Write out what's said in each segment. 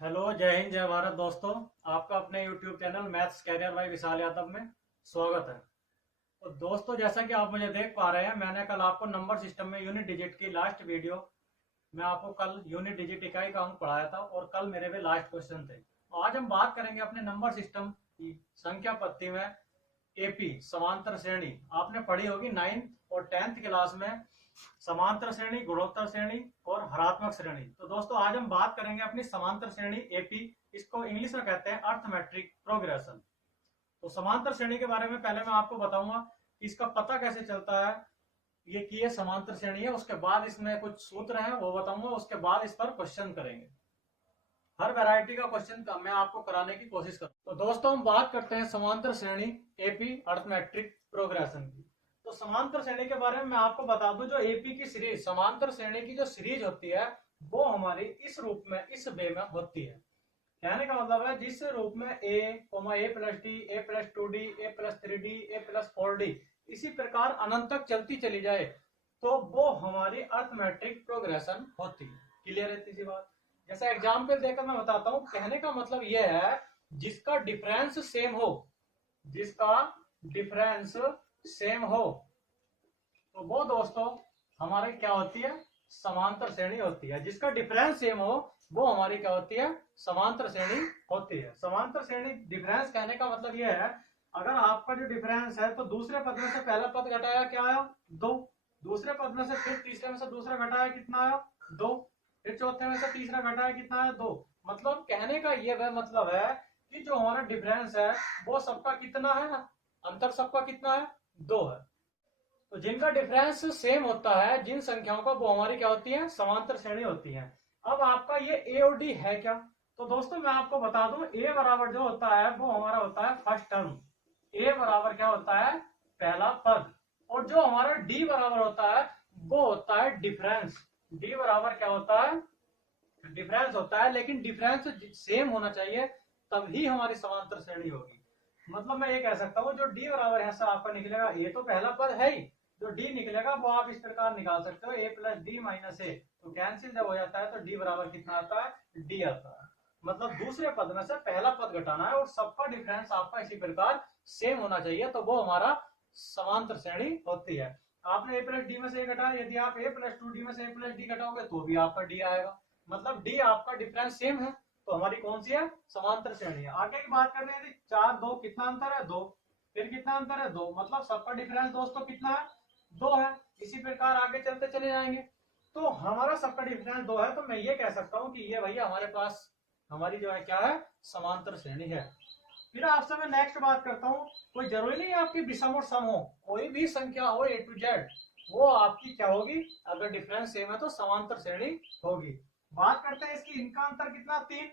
Hello, जय हिंद, जय भारत। दोस्तों, आपका अपने YouTube channel Maths Career by Vishal Yadav में स्वागत है। तो दोस्तों, जैसा कि आप मुझे देख पा रहे हैं, मैंने कल आपको नंबर सिस्टम में यूनिट डिजिट की लास्ट वीडियो में आपको कल यूनिट डिजिट इकाई का अंक पढ़ाया था और कल मेरे वे लास्ट क्वेश्चन थे। तो आज हम बात करेंगे अपने नंबर सिस्टम की संख्या पत्ती में एपी समांतर श्रेणी। आपने पढ़ी होगी 9th और 10th क्लास में समांतर श्रेणी, गुणोत्तर श्रेणी और हरात्मक श्रेणी। तो दोस्तों, आज हम बात करेंगे अपनी समांतर श्रेणी एपी। इसको इंग्लिश में कहते हैं अर्थमेट्रिक प्रोग्रेशन। तो समांतर श्रेणी के बारे में पहले मैं आपको बताऊंगा कि इसका पता कैसे चलता है, ये समांतर श्रेणी है। उसके बाद इसमें कुछ सूत्र हैं वो बताऊंगा, उसके बाद इस पर क्वेश्चन करेंगे। हर वैरायटी का क्वेश्चन मैं आपको कराने की कोशिश करूँ। तो दोस्तों, हम बात करते हैं समांतर श्रेणी एपी अर्थमेट्रिक प्रोग्रेशन की। तो समांतर श्रेणी के बारे में मैं आपको बता दूं, जो एपी की सीरीज, समांतर श्रेणी की जो सीरीज होती है वो हमारी इस रूप में, इस वे में होती है। कहने का मतलब है, जिस रूप में ए plus d, a plus 2d, A plus 3d, A plus 4d इसी प्रकार अनंत तक चलती चली जाए तो वो हमारी अर्थमेट्रिक प्रोग्रेशन होती है। क्लियर है तीसरी बात? जैसा एग्जाम्पल देकर मैं बताता हूं। कहने का मतलब यह है, जिसका डिफरेंस सेम हो, जिसका डिफरेंस सेम हो, तो वो दोस्तों हमारी क्या होती है? समांतर श्रेणी होती है। जिसका डिफरेंस सेम हो वो हमारी क्या होती है? समांतर श्रेणी होती है। समांतर श्रेणी डिफरेंस कहने का मतलब यह है, अगर आपका जो डिफरेंस है तो दूसरे पद में से पहला पद घटाया क्या आया? 2। दूसरे पद में से फिर तीसरे में से दूसरा घटाया कितना आया? 2। फिर चौथे में से तीसरा घटाया कितना आया? 2। मतलब कहने का ये वह मतलब है कि जो हमारा डिफरेंस है वो सबका कितना है? अंतर सबका कितना है? 2 है। तो जिनका डिफरेंस सेम होता है, जिन संख्याओं का, वो हमारी क्या होती है? समांतर श्रेणी होती है। अब आपका ये ए और डी है क्या? तो दोस्तों मैं आपको बता दूं, ए बराबर जो होता है वो हमारा होता है फर्स्ट टर्म। ए बराबर क्या होता है? पहला पद। और जो हमारा डी बराबर होता है वो होता है डिफरेंस। डी बराबर क्या होता है? डिफरेंस होता है। लेकिन डिफरेंस सेम होना चाहिए, तभी हमारी समांतर श्रेणी होगी। मतलब मैं ये कह सकता हूँ, जो डी बराबर है सर आपका निकलेगा, ए तो पहला पद है ही, जो डी निकलेगा वो आप इस प्रकार निकाल सकते हो, ए प्लस डी माइनस ए। तो कैंसिल जब हो जाता है तो डी बराबर कितना आता है? डी आता है। मतलब दूसरे पद में से पहला पद घटाना है और सबका डिफरेंस आपका इसी प्रकार सेम होना चाहिए, तो वो हमारा समांतर श्रेणी होती है। आपने ए प्लस डी में से ए घटाया, यदि आप ए प्लस 2d में से ए प्लस डी घटाओगे तो भी आपका डी आएगा। मतलब डी आपका डिफरेंस सेम है, तो हमारी कौन सी है? समांतर श्रेणी है। आगे की बात करते हैं, 4 2 कितना अंतर है? 2। फिर कितना अंतर है? 2। मतलब सबका डिफरेंस दोस्तों कितना है? 2 है। इसी प्रकार आगे चलते चले जाएंगे। तो हमारा सबका डिफरेंस 2 है, तो मैं ये कह सकता हूं कि ये भैया हमारे पास हमारी जो है क्या है? समांतर श्रेणी है। फिर आपसे मैं नेक्स्ट बात करता हूँ, कोई जरूरी नहीं आपकी विषम और सम हो, कोई भी संख्या हो ए टू जेड, वो आपकी क्या होगी? अगर डिफरेंस सेम है तो समांतर श्रेणी होगी। बात करते हैं इसकी, इनका अंतर कितना? 3।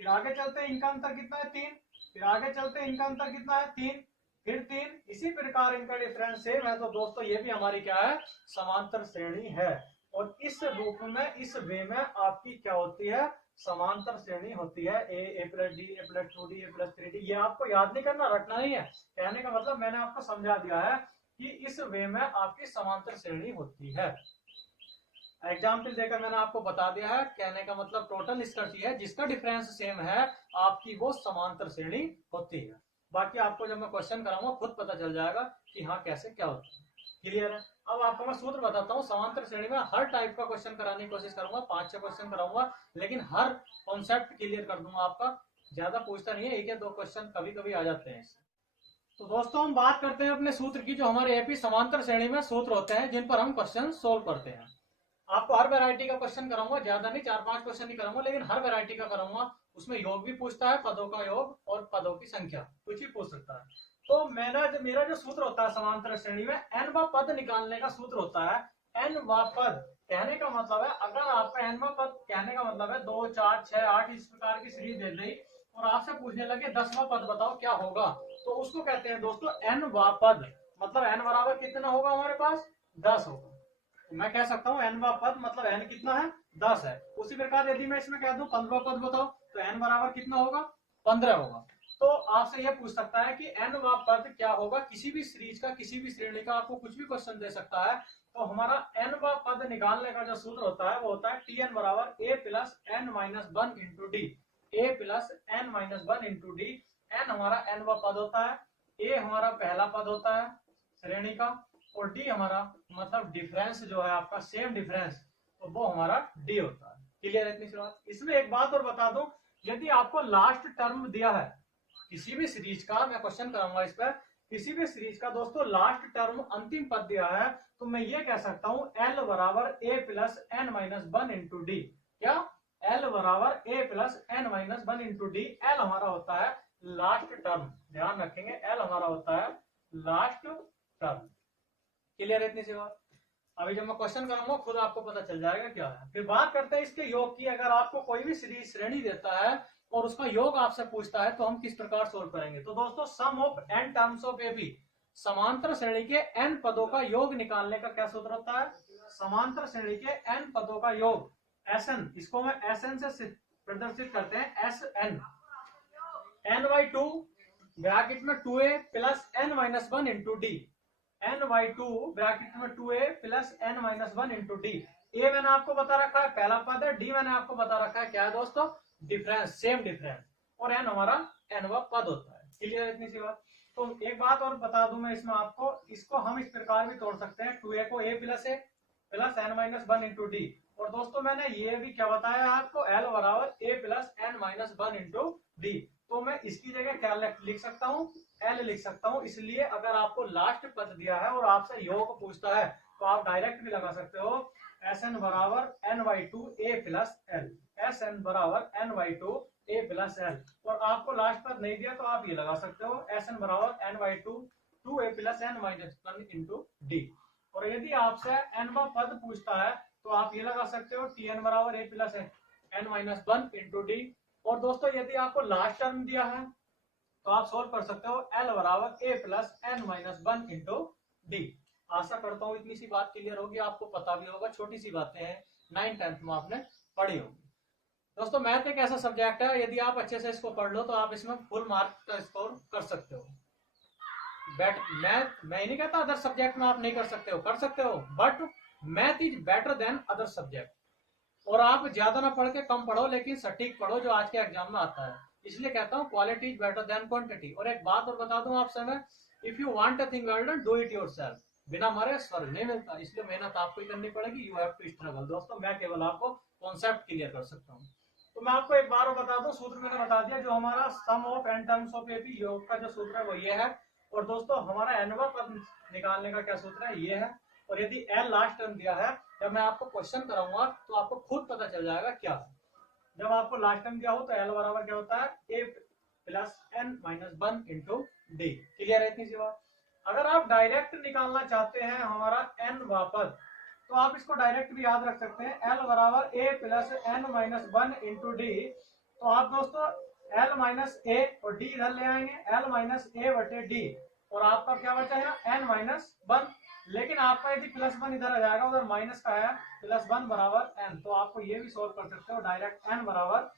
फिर आगे चलते हैं, इनका अंतर कितना है? 3। फिर आगे चलते हैं, इनका अंतर कितना है? 3। फिर 3। इसी प्रकार इनका डिफरेंस सेम है, तो दोस्तों ये भी हमारी क्या है? समांतर श्रेणी है। और इस रूप में, इस वे में आपकी क्या होती है? समांतर श्रेणी होती है। A plus d, a plus 2d, A plus 3d। ये आपको याद नहीं करना, रटना नहीं है। कहने का मतलब मैंने आपको समझा दिया है कि इस वे में आपकी समांतर श्रेणी होती है। एग्जाम्पल देकर मैंने आपको बता दिया है। कहने का मतलब टोटल इसका है, जिसका डिफरेंस सेम है आपकी वो समांतर श्रेणी होती है। बाकी आपको जब मैं क्वेश्चन कराऊंगा खुद पता चल जाएगा कि हाँ कैसे क्या होता है। क्लियर है? अब आपको मैं सूत्र बताता हूँ। समांतर श्रेणी में हर टाइप का क्वेश्चन कराने की कोशिश करूंगा, 5-6 क्वेश्चन कराऊंगा, लेकिन हर कॉन्सेप्ट क्लियर कर दूंगा आपका। ज्यादा पूछता नहीं है, 1 या 2 क्वेश्चन कभी कभी आ जाते हैं। तो दोस्तों हम बात करते हैं अपने सूत्र की, जो हमारे एपी समांतर श्रेणी में सूत्र होते हैं जिन पर हम क्वेश्चन सोल्व करते हैं। आपको हर वैरायटी का क्वेश्चन कराऊंगा, ज्यादा नहीं, 4-5 क्वेश्चन ही कराऊंगा, लेकिन हर वैरायटी का कराऊंगा। उसमें योग भी पूछता है, पदों का योग और पदों की संख्या, कुछ भी पूछ सकता है। तो मेरा जो सूत्र होता है समांतर श्रेणी में, एन व पद निकालने का सूत्र होता है। एन व पद कहने का मतलब है, अगर आपका एन व पद, कहने का मतलब है 2 4 6 8 इस प्रकार की सीरीज दे दी और आपसे पूछने लगे 10वां पद बताओ क्या होगा, तो उसको कहते हैं दोस्तों एन व पद। मतलब एन बराबर कितना होगा हमारे पास? 10 होगा। तो मैं कह सकता हूँ एन व पद मतलब एन कितना है? 10 है। उसी प्रकार यदि मैं इसमें कह दूं 15 पद बताओ, तो एन बराबर कितना होगा? 15 होगा। तो आपसे यह पूछ सकता है कि एन व पद क्या होगा? किसी भी सीरीज का, किसी भी श्रेणी का आपको कुछ भी क्वेश्चन दे सकता है। तो हमारा एन व पद निकालने का जो सूत्र होता है वो होता है टी एन बराबर a plus N minus 1 into d. A plus N minus one into d. N हमारा nवा पद होता है, ए हमारा पहला पद होता है श्रेणी का, और डी हमारा मतलब डिफरेंस जो है आपका सेम डिफरेंस, तो वो हमारा डी होता है। क्लियर है इतनी सी बात। इसमें एक बात और बता दूं, यदि आपको लास्ट टर्म दिया है किसी भी सीरीज का, मैं क्वेश्चन कराऊंगा इस पर, किसी भी सीरीज का दोस्तों लास्ट टर्म अंतिम पद दिया है, तो मैं ये कह सकता हूं एल बराबर a plus N minus one into d. क्या? एल बराबर a plus N minus one into d. L हमारा होता है लास्ट टर्म, ध्यान रखेंगे, एल हमारा होता है लास्ट टर्म। क्लियर है इतनी सी बात। अभी जब मैं क्वेश्चन करूंगा खुद आपको पता चल जाएगा क्या है। फिर बात करते हैं इसके योग की। अगर आपको कोई भी सीरीज श्रेणी देता है और उसका योग आपसे पूछता है तो हम किस प्रकार सोल्व करेंगे। तो दोस्तों sum of n terms of A P, समांतर श्रेणी के एन पदों का योग निकालने का क्या सूत्र होता है? समांतर श्रेणी के एन पदों का योग एस एन, इसको मैं एस एन से प्रदर्शित करते हैं, S n, n by two bracket में two A plus N minus one into d, n by two bracket में टू ए plus N minus one into d. ए मैंने आपको बता रखा है पहला पद है, डी मैंने आपको बता रखा है क्या है दोस्तों? डिफरेंस, सेम डिफरेंस, और एन हमारा एनवा पद होता है। क्लियर इतनी सी बात। तो एक बात और बता दूं मैं इसमें आपको, इसको हम इस प्रकार भी तोड़ सकते हैं, टू ए को a plus N minus one into D. और दोस्तों मैंने ये भी क्या बताया आपको, एल बराबर a plus N minus one into d. तो मैं इसकी जगह क्या लिख सकता हूँ? एल लिख सकता हूँ। इसलिए अगर आपको लास्ट पद दिया है और आपसे योग पूछता है तो आप डायरेक्ट भी लगा सकते हो, एस एन बराबर N by two A plus l, S N बराबर N by two A plus l. और आपको लास्ट पद नहीं दिया तो आप ये लगा सकते हो, एस एन बराबर N by two A plus N minus one into D. और यदि आपसे एनवा पद पूछता है तो आप ये लगा सकते हो, टी एन बराबर a plus N minus one into D. और दोस्तों यदि आपको लास्ट टर्म दिया है तो आप सोल्व कर सकते हो, एल बराबर a plus N minus one into d. आशा करता हूँ इतनी सी बात क्लियर होगी, आपको पता भी होगा, छोटी सी बातें हैं, 9th-10th में आपने पढ़ी होगी। दोस्तों मैथ एक ऐसा सब्जेक्ट है, यदि आप अच्छे से इसको पढ़ लो तो आप इसमें फुल मार्क का स्कोर कर सकते हो। मैथ, मैं नहीं कहता अदर सब्जेक्ट में आप नहीं कर सकते हो, कर सकते हो, but math is better than other subject. और आप ज्यादा ना पढ़ के कम पढ़ो, लेकिन सटीक पढ़ो जो आज के एग्जाम में आता है। इसलिए कहता हूँ quality is better than quantity. और एक बात और बता दूं आपसे मैं, if you want a thing well done do it yourself. बिना मरे स्वर्ग नहीं मिलता, इसलिए मेहनत आपको ही करनी पड़ेगी। You have to struggle. दोस्तों मैं केवल आपको कॉन्सेप्ट क्लियर कर सकता हूँ। तो मैं आपको एक बार बता दूं, सूत्र मैंने बता दिया, जो हमारा sum of n terms of A P योग का जो सूत्र है वो ये है। और दोस्तों हमारा एनवा पद निकालने का क्या सूत्र है, ये है। और यदि एल लास्ट टर्म दिया है, जब मैं आपको क्वेश्चन कराऊंगा तो आपको खुद पता चल जाएगा क्या है। जब आपको लास्ट टाइम क्या हो तो एल बराबर क्या होता है, a plus N minus one into d. Clear है इतनी सी बात। अगर आप डायरेक्ट निकालना चाहते हैं हमारा एन वापस, तो आप इसको डायरेक्ट भी याद रख सकते हैं, एल बराबर a plus N minus one into d. तो आप दोस्तों एल माइनस ए और डी इधर ले आएंगे, एल माइनस ए बटे डी, और आपका क्या बचा है, एन माइनस वन। लेकिन आपका यदि प्लस वन इधर आ जाएगा, उधर माइनस का है, प्लस वन बराबर एन, तो आपको ये भी सोल्व कर सकते हो डायरेक्ट। एन बराबर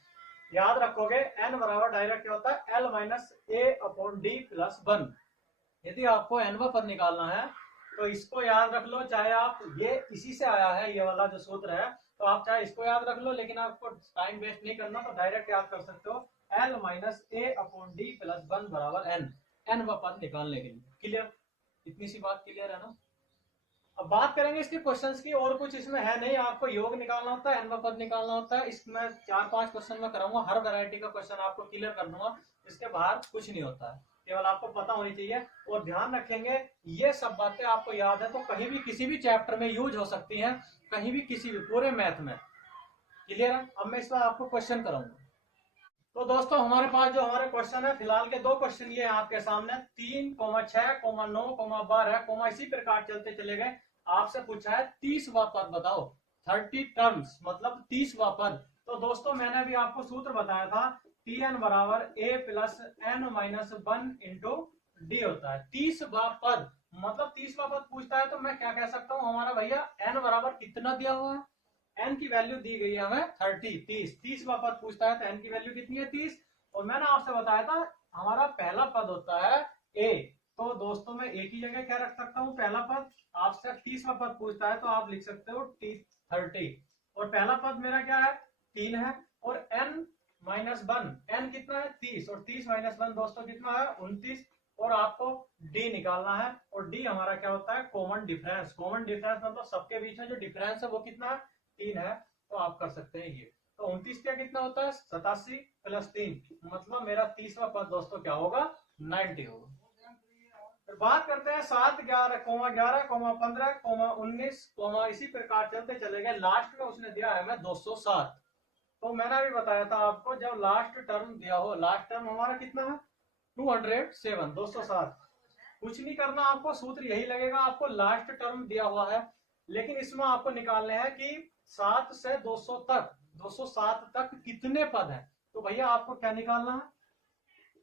याद रखोगे, एन बराबर डायरेक्ट क्या होता है, L minus a upon d plus one. यदि आपको एनवा पद निकालना है तो इसको याद रख लो, चाहे आप ये इसी से आया है ये वाला जो सूत्र है, तो आप चाहे इसको याद रख लो, लेकिन आपको टाइम वेस्ट नहीं करना, तो डायरेक्ट याद कर सकते हो, L minus a upon d plus one बराबर एन, एनवा पद निकालने के लिए। क्लियर, इतनी सी बात क्लियर है ना। अब बात करेंगे इसके क्वेश्चंस की, और कुछ इसमें है नहीं, आपको योग निकालना होता है, एनवा पद निकालना होता है। इसमें 4-5 क्वेश्चन में कराऊंगा, हर वैरायटी का क्वेश्चन आपको क्लियर कर दूंगा, इसके बाहर कुछ नहीं होता है, केवल आपको पता होनी चाहिए। और ध्यान रखेंगे ये सब बातें आपको याद है तो कहीं भी किसी भी चैप्टर में यूज हो सकती हैं, कहीं भी किसी भी पूरे मैथ में। क्लियर है। अब मैं इस बार आपको क्वेश्चन कराऊंगा। तो दोस्तों हमारे पास जो हमारे क्वेश्चन है, फिलहाल के 2 क्वेश्चन ये आपके सामने, 3, 6, 9, 12, इसी प्रकार चलते चले गए। आपसे पूछा है 30वां पद बताओ, 30 टर्म्स मतलब 30वां पद। तो दोस्तों मैंने भी आपको सूत्र बताया था, टी एन बराबर a plus N minus one into d होता है। 30वां पद मतलब 30वां पद पूछता है तो मैं क्या कह सकता हूँ, हमारा भैया एन बराबर कितना दिया हुआ है, एन की वैल्यू दी गई है हमें 30। 30वां पद पूछता है तो एन की वैल्यू कितनी है, 30। और मैंने आपसे बताया था हमारा पहला पद होता है ए, तो दोस्तों मैं ए की जगह क्या रख सकता हूँ, पहला पद। आपसे 30वां पद पूछता है तो आप लिख सकते हो 30। और पहला पद मेरा क्या है, 3 है, और एन -1, n कितना है 30, और 30 - 1 दोस्तों कितना है 29, और आपको d निकालना है, और d हमारा क्या होता है कॉमन डिफरेंस। कॉमन डिफरेंस मतलब सबके बीच में जो डिफरेंस है वो कितना है 3 है, तो आप कर सकते हैं ये। तो 29 क्या कितना होता है 87 + 3, मतलब मेरा 30वां पद दोस्तों क्या होगा 90 होगा। फिर बात करते हैं 7, 11, 11, 15, 19, इसी प्रकार चलते चले गए। लास्ट में उसने दिया है हमें 207। तो मैंने अभी बताया था आपको, जब लास्ट टर्म दिया हो, लास्ट टर्म हमारा कितना है 207, 207। कुछ नहीं करना आपको, सूत्र यही लगेगा। आपको लास्ट टर्म दिया हुआ है, लेकिन इसमें आपको निकालने हैं कि 7 से 200 तक, 207 तक कितने पद हैं। तो भैया आपको क्या निकालना है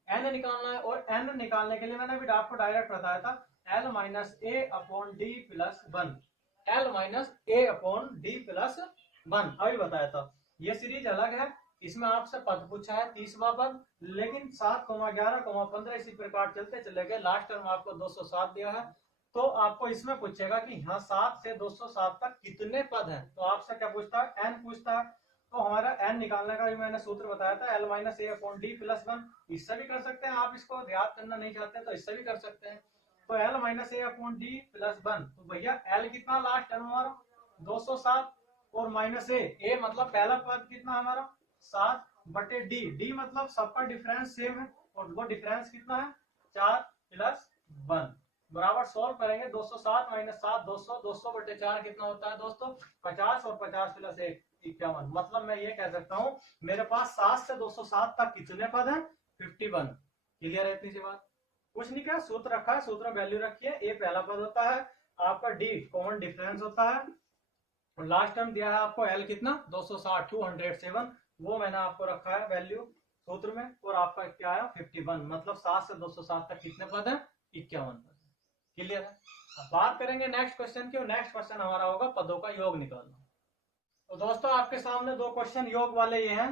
n निकालना है, और n निकालने के लिए मैंने अभी आपको डायरेक्ट बताया था l - a/d + 1, l - a/d + 1 अभी बताया था। ये सीरीज अलग है, इसमें आपसे पद पूछा है 30वां पद, लेकिन 7, 11, 15 इसी प्रकार चलते चले गए। लास्ट टर्म आपको 207 दिया है, तो आपको इसमें पूछेगा कि हाँ 7 से 207 तक कितने पद हैं। तो आपसे क्या पूछता है n पूछता है। तो हमारा n निकालने का भी मैंने सूत्र बताया था l - a/d + 1। इससे भी कर सकते हैं आप, इसको याद करना नहीं चाहते तो इससे भी कर सकते हैं। तो l - a/d + 1, तो भैया l कितना लास्ट टर्म हमारा 207, और -a मतलब पहला पद कितना हमारा 7/d, d मतलब सबका डिफरेंस सेम है, और वो डिफरेंस कितना है 4 + 1 बराबर। सॉल्व करेंगे 207 - 7 200, 200/4 कितना होता है दोस्तों 50, और 50 + 1 51। मतलब मैं ये कह सकता हूँ मेरे पास 7 से 207 तक कितने पद हैं 51। क्लियर है इतनी सी बात। कुछ नहीं क्या सूत्र रखा है, सूत्र वैल्यू रखिए। ए पहला पद होता है आपका, डी कॉमन डिफरेंस होता है, और लास्ट टर्म दिया है आपको एल कितना 260, 207, वो मैंने आपको रखा है वैल्यू सूत्र में, और आपका क्या आया 51। मतलब 7 से 207 तक कितने पद हैं 51 पद। क्लियर है। अब बात करेंगे नेक्स्ट क्वेश्चन की, और नेक्स्ट क्वेश्चन हमारा होगा पदों का योग निकालना। तो दोस्तों आपके सामने 2 क्वेश्चन योग वाले ये हैं,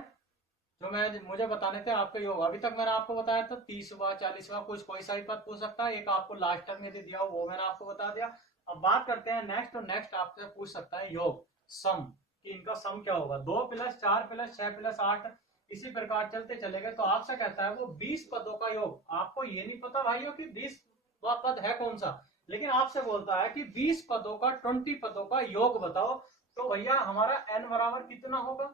जो मुझे बताने थे आपके योग। अभी तक मैंने आपको बताया था 30वां 40वां कुछ कोई सा भी पद पूछ सकता है। एक आपको लास्ट टर्म यदि दिया हो वो मैंने आपको बता दिया। अब बात करते हैं नेक्स्ट, और नेक्स्ट आपसे पूछ सकता है योग सम, कि इनका सम क्या होगा 2 + 4 + 6 + 8, इसी प्रकार चलते चले गए। तो आपसे कहता है वो 20 पदों का योग। आपको ये नहीं पता भाइयों कि 20वां पद है कौन सा, लेकिन आपसे बोलता है कि 20 पदों का 20 पदों का योग बताओ। तो भैया हमारा n बराबर कितना होगा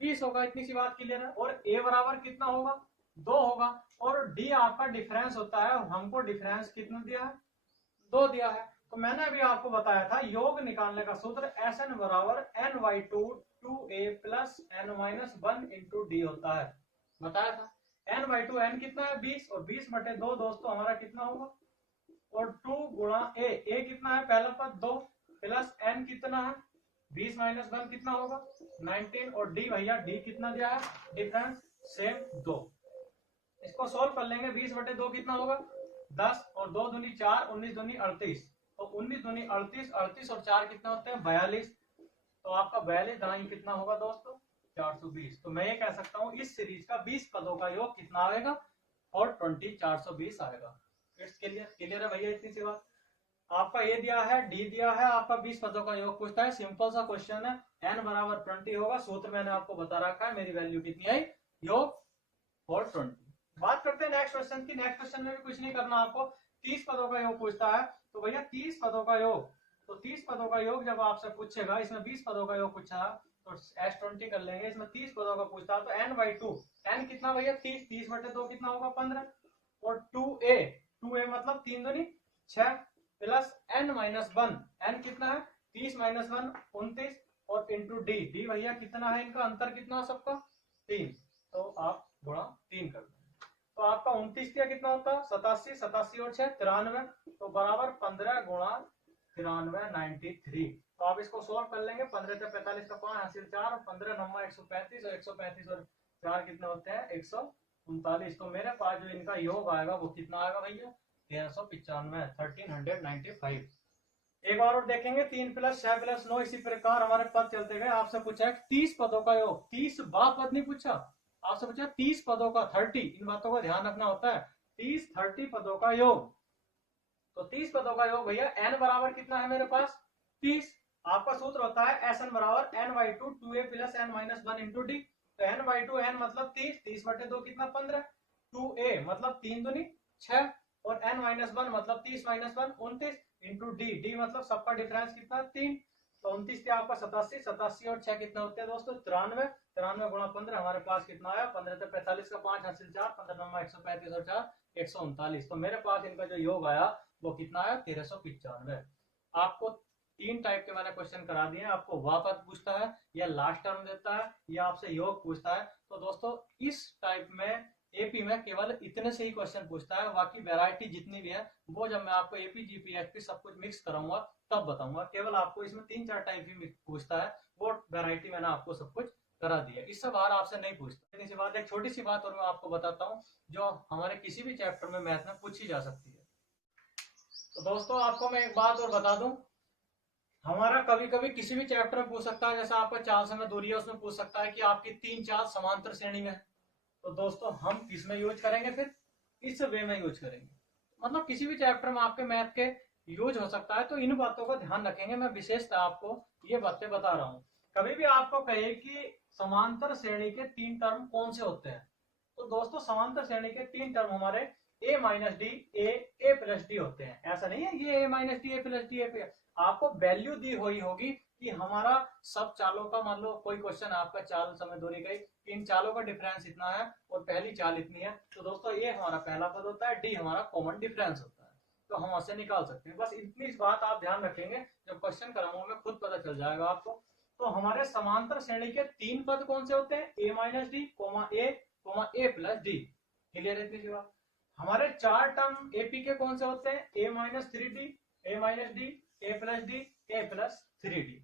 20 होगा, इतनी सी बात क्लियर है। और a बराबर कितना होगा 2 होगा, और d आपका डिफरेंस होता है, हमको डिफरेंस कितना दिया है 2 दिया है। तो मैंने अभी आपको बताया था योग निकालने का सूत्र Sn बराबर n/2 2a + n - 1 × d होता है, बताया था। n/2 n कितना है 20, और 20/2 दोस्तों हमारा कितना होगा, और 2 × a कितना है पहला पद 2, प्लस n कितना है 20 - 1 कितना होगा 19, और d भैया d कितना दिया है डिफरेंस सेम 2। इसको सोल्व कर लेंगे 20/2 कितना होगा 10, और 2 दूनी 4, 19 दूनी 38, तो 19 दूनी 38, 38 और 4 कितना होते हैं 42। तो आपका 42 दाई कितना होगा दोस्तों 420। तो मैं ये कह सकता हूँ इस सीरीज का 20 पदों का योग कितना आएगा और 20 420 आएगा। It's clear. क्लियर है भैया इतनी सी बात। आपका ए दिया है डी दिया है, आपका 20 पदों का योग पूछता है, सिंपल सा क्वेश्चन है। n बराबर 20 होगा, सूत्र मैंने आपको बता रखा है, मेरी वैल्यू कितनी आई योग और 20। बात करते हैं नेक्स्ट क्वेश्चन की। नेक्स्ट क्वेश्चन में भी कुछ नहीं करना आपको, 30 पदों का योग पूछता है। तो भैया 30 पदों का योग, तो 30 पदों का योग जब आपसे पूछेगा, इसमें 20 पदों का योग पूछा तो S20 कर लेंगे, इसमें 30 पदों का पूछता है तो n/2, n कितना भैया 30, 30/2 कितना होगा 15, और 2a मतलब 3 दूनी 6, प्लस n - 1, n कितना है 30 - 1 29, और इंटू डी, डी भैया कितना है, इनका अंतर कितना है सबका 3, तो आप गुणा 3 कर दें। तो आपका 29 का कितना होता है 87, 87 और 6 93, तो बराबर 15 × 93 93। तो आप इसको सोल्व कर लेंगे, 15 से 45 का 5 हासिल 4, और 15 9 135, और 135 और 4 कितने होते हैं 139। तो मेरे पास जो इनका योग आएगा वो कितना आएगा भैया 1395, 1395। एक और देखेंगे 3 + 6 + 9, इसी प्रकार हमारे पद चलते गए। आपसे पूछा है 30 पदों का योग, 30 बा पद नहीं पूछा, आपसे पूछा 30 पदों का 30, इन बातों का ध्यान रखना होता है। 30 पदों का योग, तो 30 पदों का योग भैया n बराबर कितना है मेरे पास 30। आपका सूत्र होता है Sn बराबर n/2 2a + n - 1 × d। तो n बाई टू, एन मतलब 30, 30/2 कितना 15, 2a मतलब 3 दूनी 6, और n माइनस 1 मतलब 30 माइनस 1 29, इंटू डी, डी मतलब सबका डिफरेंस कितना 3, तो 29 थे आपका 87, 87 और 6 कितना होते हैं दोस्तों 93, 93 गुणा 15 हमारे पास कितना आया 15 से 45 का 5 हासिल 4, 15 नंबर 135 और 4 139, तो मेरे पास इनका जो योग आया वो कितना आया 1395। आपको तीन टाइप के मैंने क्वेश्चन करा दिए हैं, आपको वह पद पूछता है या लास्ट टर्म देता है या आपसे योग पूछता है। तो दोस्तों इस टाइप में एपी में केवल इतने से ही क्वेश्चन पूछता है, बाकी वैरायटी जितनी भी है वो जब मैं आपको एपी जीपी एफपी सब कुछ मिक्स कराऊंगा तब बताऊंगा। केवल आपको इसमें 3-4 टाइप ही पूछता है, वो वैरायटी मैंने आपको सब कुछ करा दी है, इससे बाहर आपसे नहीं पूछता। इतनी सी बात, एक छोटी सी बात और मैं आपको बताता हूँ जो हमारे किसी भी चैप्टर में मैथ में पूछी जा सकती है। तो दोस्तों आपको मैं एक बात और बता दूं, हमारा कभी कभी किसी भी चैप्टर में पूछ सकता है, जैसा आपका चाल समय दूरी है उसमें पूछ सकता है कि आपकी 3 चाल समांतर श्रेणी में है। तो दोस्तों हम किसमें यूज करेंगे, फिर इस वे में यूज करेंगे। मतलब किसी भी चैप्टर में आपके मैथ के यूज हो सकता है, तो इन बातों का ध्यान रखेंगे। मैं विशेषता आपको ये बातें बता रहा हूँ। कभी भी आपको कहे कि समांतर श्रेणी के 3 टर्म कौन से होते हैं, तो दोस्तों समांतर श्रेणी के 3 टर्म हमारे a minus d, a plus d होते हैं। ऐसा नहीं है ये a minus d, a plus d, a, आपको वैल्यू दी हुई होगी कि हमारा सब चालों का, मान लो कोई क्वेश्चन आपका चाल समय दूरी गई, इन चालों का डिफरेंस इतना है और पहली चाल इतनी है, तो दोस्तों ये हमारा पहला पद होता है, डी हमारा कॉमन डिफरेंस होता है, तो हम उसे निकाल सकते हैं। बस इतनी बात आप ध्यान रखेंगे, जब क्वेश्चन कराऊंगा मैं खुद पता चल जाएगा आपको। तो हमारे समांतर श्रेणी के 3 पद कौन से होते हैं, ए minus d, a plus D. Clear है इतनी सी बात। हमारे 4 टर्म एपी के कौन से होते हैं, ए माइनस 3डी, ए minus d, a plus d, a plus 3डी।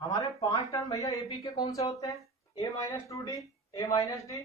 हमारे 5 टर्म भैया एपी के कौन से होते हैं, ए माइनस 2डी, ए minus d,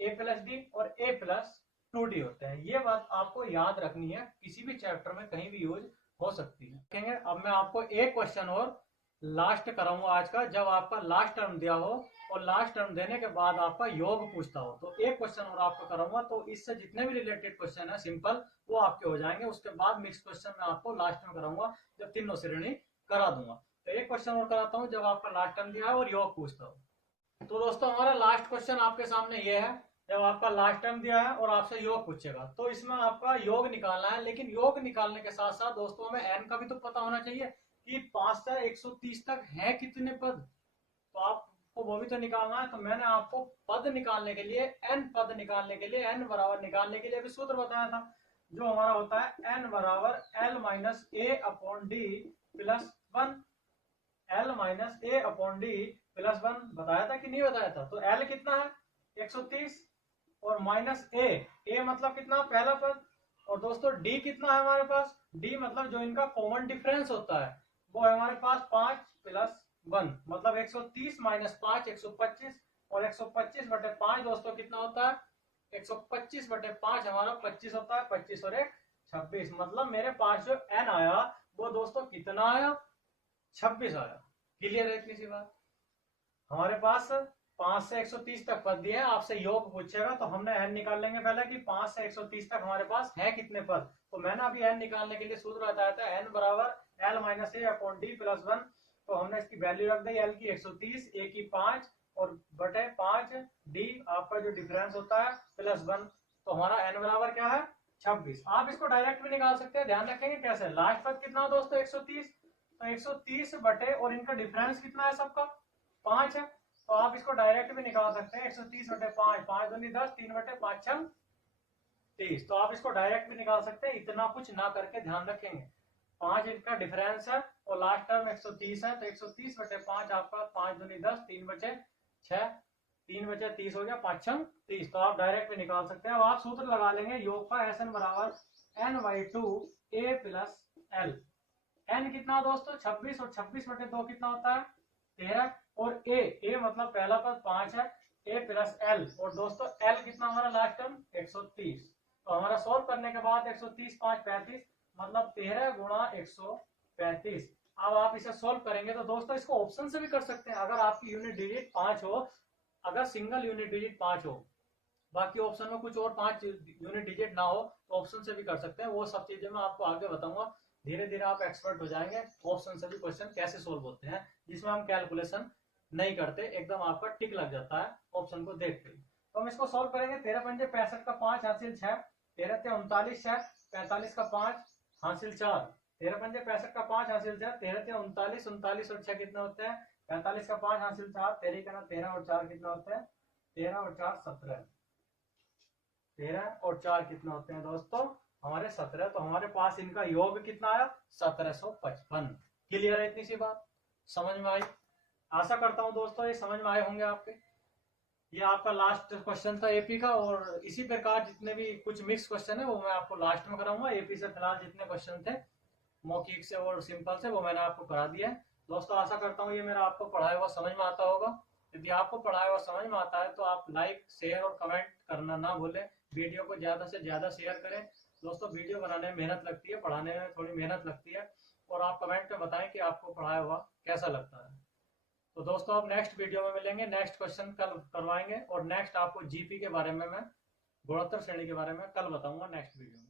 a plus D और ए प्लस 2डी होते हैं। ये बात आपको याद रखनी है, किसी भी चैप्टर में कहीं भी यूज हो सकती है। अब मैं आपको एक क्वेश्चन और लास्ट कराऊंगा आज का, जब आपका लास्ट टर्म दिया हो और लास्ट टर्म देने के बाद आपका योग पूछता हो, तो एक क्वेश्चन और आपको कराऊंगा। तो इससे जितने भी रिलेटेड क्वेश्चन है सिंपल वो आपके हो जाएंगे। उसके बाद मिक्स क्वेश्चन मैं आपको लास्ट में कराऊंगा जब तीनों श्रेणी करा दूंगा। तो एक क्वेश्चन और कराता हूँ जब आपका लास्ट टर्म दिया है और योग पूछता हो। तो दोस्तों हमारा लास्ट क्वेश्चन आपके सामने ये है, जब आपका लास्ट टर्म दिया है और आपसे योग पूछेगा, तो इसमें आपका योग निकालना है। लेकिन योग निकालने के साथ साथ दोस्तों हमें एन का भी तो पता होना चाहिए कि 5 से 130 तक है कितने पद, तो आपको वो भी तो निकालना है। तो मैंने आपको पद निकालने के लिए, एन पद निकालने के लिए, एन बराबर निकालने के लिए अभी सूत्र बताया था, जो हमारा होता है एन बराबर l minus a upon d plus 1। L minus a upon d plus 1 बताया था कि नहीं बताया था। तो एल कितना है 130 और माइनस ए मतलब कितना पहला पद, और दोस्तों डी कितना है हमारे पास, डी मतलब जो इनका कॉमन डिफरेंस होता है वो है हमारे पास 5 प्लस 1, मतलब 130 माइनस 5 125, और 125 बटे 5 दोस्तों कितना होता है, 125 बटे 5 हमारा 25 होता है, 25 और 1 26। मतलब मेरे पास जो एन आया वो दोस्तों कितना आया, 26 आया। क्लियर है इतनी सी बात। हमारे पास 5 से 130 तक पद दिए हैं, आपसे योग पूछेगा तो हमने एन निकाल लेंगे पहले कि 5 से 130 तक हमारे पास है कितने पद। तो मैंने अभी एन निकालने के लिए सूत्र बताया था, एन बराबर l minus a upon d plus 1। तो हमने इसकी वैल्यू रख दी, एल की 130, ए की 5 और बटे 5, डी आपका जो डिफरेंस होता है प्लस 1। तो हमारा एन बराबर क्या है 26। आप इसको डायरेक्ट भी निकाल सकते हैं, ध्यान रखेंगे कैसे। लास्ट पद कितना दोस्तों 130, तो 130 बटे और इनका डिफरेंस कितना है सबका 5 है, तो आप इसको डायरेक्ट भी निकाल सकते हैं 130 बटे 5, 5 दूनी 10, 3 बटे 5 6 30। तो आप इसको डायरेक्ट भी निकाल सकते हैं, इतना कुछ ना करके ध्यान रखेंगे। 5 इनका डिफरेंस है और लास्ट टर्म 130 है, तो 130 बटे 5 आपका 5 दूनी 10, 3 बचे 6, 3 बचे 30 हो गया, 5 6 30। तो आप डायरेक्ट भी निकाल सकते हैं। अब आप सूत्र लगा लेंगे, योग का एस एन बराबर N by 2 A plus L. N कितना दोस्तों 26, और 26 बटे 2 कितना होता है 13, और ए मतलब पहला पद 5 है, ए प्लस एल, और दोस्तों एल कितना हमारा लास्ट टर्म 130। तो हमारा सोल्व करने के बाद 130 5 35, मतलब 13 गुणा 135। अब आप इसे सोल्व करेंगे तो दोस्तों इसको ऑप्शन से भी कर सकते हैं, अगर आपकी यूनिट डिजिट 5 हो, अगर सिंगल यूनिट डिजिट 5 हो, बाकी ऑप्शन में कुछ और 5 यूनिट डिजिट ना हो, तो ऑप्शन से भी कर सकते हैं। वो सब चीजें मैं आपको आगे बताऊंगा, धीरे धीरे आप एक्सपर्ट हो जाएंगे। ऑप्शन से भी क्वेश्चन कैसे सोल्व होते हैं, जिसमें हम कैलकुलेशन नहीं करते, एकदम आपका टिक लग जाता है ऑप्शन को देख के। तो हम इसको सॉल्व करेंगे। 13 पंजे 65 का 5 हासिल 6, 13 ते 39 6, 45 का 5 हासिल 4, 13 पंजे 65 का 5 हासिल 6, 13 ते 39, 39 और 6 कितना होता है 45 का 5 हासिल 4, 13 का ना 13 और 4 कितना होता है 13 और 4 17, 13 और 4 कितना होते हैं दोस्तों हमारे 17। तो हमारे पास इनका योग कितना आया 1755। क्लियर है इतनी सी बात, समझ में आई? आशा करता हूं दोस्तों ये समझ में आए होंगे आपके। ये आपका लास्ट क्वेश्चन था एपी का, और इसी प्रकार जितने भी कुछ मिक्स क्वेश्चन है वो मैं आपको लास्ट में कराऊंगा। एपी से फिलहाल जितने क्वेश्चन थे मौखिक से और सिंपल से वो मैंने आपको करा दिया है। दोस्तों आशा करता हूँ ये मेरा आपको पढ़ाया हुआ समझ में आता होगा। यदि आपको पढ़ाया हुआ समझ में आता है तो आप लाइक शेयर और कमेंट करना ना भूलें। वीडियो को ज्यादा से ज्यादा शेयर करें। दोस्तों वीडियो बनाने में मेहनत लगती है, पढ़ाने में थोड़ी मेहनत लगती है, और आप कमेंट में बताएं कि आपको पढ़ाया हुआ कैसा लगता है। तो दोस्तों अब नेक्स्ट वीडियो में मिलेंगे, नेक्स्ट क्वेश्चन कल करवाएंगे, और नेक्स्ट आपको जीपी के बारे में मैं गुणोत्तर श्रेणी के बारे में कल बताऊंगा नेक्स्ट वीडियो में।